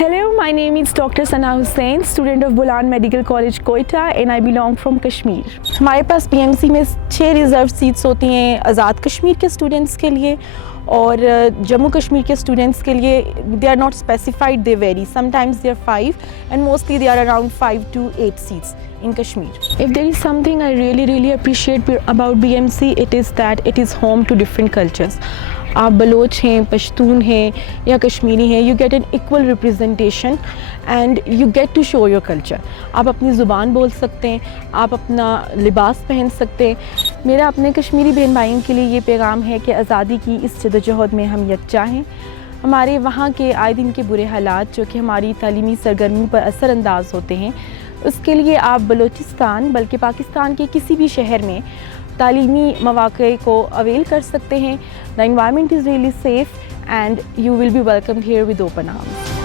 Hello, my name is Dr. Sana Hussain, student of Bolan Medical College, Quetta, and I belong from Kashmir. हमारे पास PMC में 6 reserve seats होती हैं आज़ाद कश्मीर के students के लिए और जम्मू कश्मीर के स्टूडेंट्स के लिए they are not specified, they vary, sometimes they are 5 and mostly they are around 5 to 8 seats in Kashmir. If there is something I really appreciate about BMC, it is that it is home to different cultures. आप बलोच हैं, पश्तून हैं या कश्मीरी हैं, you get an equal representation and you get to show your culture. आप अपनी ज़ुबान बोल सकते हैं, आप अपना लिबास पहन सकते हैं. मेरा अपने कश्मीरी बहन भाइयों के लिए ये पैगाम है कि आज़ादी की इस जदोजहद में हम यकजा हैं. हमारे वहाँ के आए दिन के बुरे हालात जो कि हमारी तालीमी सरगर्मी पर असरअंदाज होते हैं, उसके लिए आप बलूचिस्तान बल्कि पाकिस्तान के किसी भी शहर में तालीमी मौक़े को अवेल कर सकते हैं. The environment is really safe and you will be welcomed here with open arms.